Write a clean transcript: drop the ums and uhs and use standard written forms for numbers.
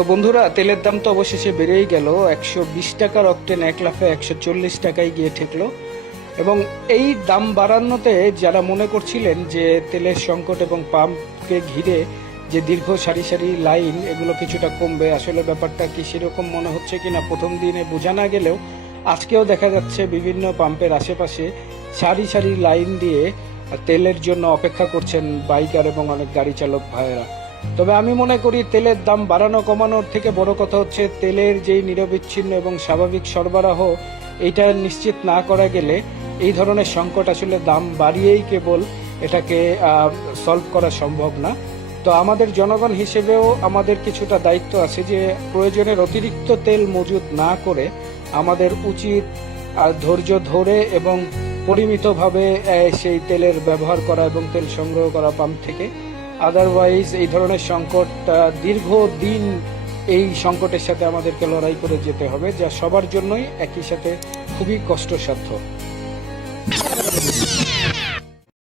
তো বন্ধুরা, তেলের দাম তো অবশেষে বেড়েই গেল। 120 টাকার অক্টেন এক লাফে 140 টাকায় গিয়ে ঠেকলো। এবং এই দাম বাড়ানোতে যারা মনে করছিলেন যে তেলের সংকট এবং পাম্পকে ঘিরে যে দীর্ঘ সারি সারি লাইন এগুলো কিছুটা কমবে, আসলে ব্যাপারটা কি সেরকম মনে হচ্ছে কিনা প্রথম দিনে বোঝা না গেলেও আজকেও দেখা যাচ্ছে বিভিন্ন পাম্পের আশেপাশে সারি সারি লাইন দিয়ে তেলের জন্য অপেক্ষা করছেন বাইকার এবং অনেক গাড়ি চালক ভাইয়েরা। তবে আমি মনে করি তেলের দাম বাড়ানো কমানোর থেকে বড় কথা হচ্ছে তেলের যেই নিরবিচ্ছিন্ন এবং স্বাভাবিক সরবরাহ এইটা নিশ্চিত না করা গেলে এই ধরনের সংকট আসলে দাম বাড়িয়েই কেবল এটাকে সলভ করা সম্ভব না। তো আমাদের জনগণ হিসেবেও আমাদের কিছুটা দায়িত্ব আছে যে প্রয়োজনের অতিরিক্ত তেল মজুত না করে আমাদের উচিত ধৈর্য ধরে এবং পরিমিতভাবে সেই তেলের ব্যবহার করা এবং তেল সংগ্রহ করা পাম্প থেকে। আদারওয়াইজ এই ধরনের সংকট দীর্ঘদিন এই সংকটের সাথে আমাদেরকে লড়াই করে যেতে হবে, যা সবার জন্যই একই সাথে খুবই কষ্টসাধ্য।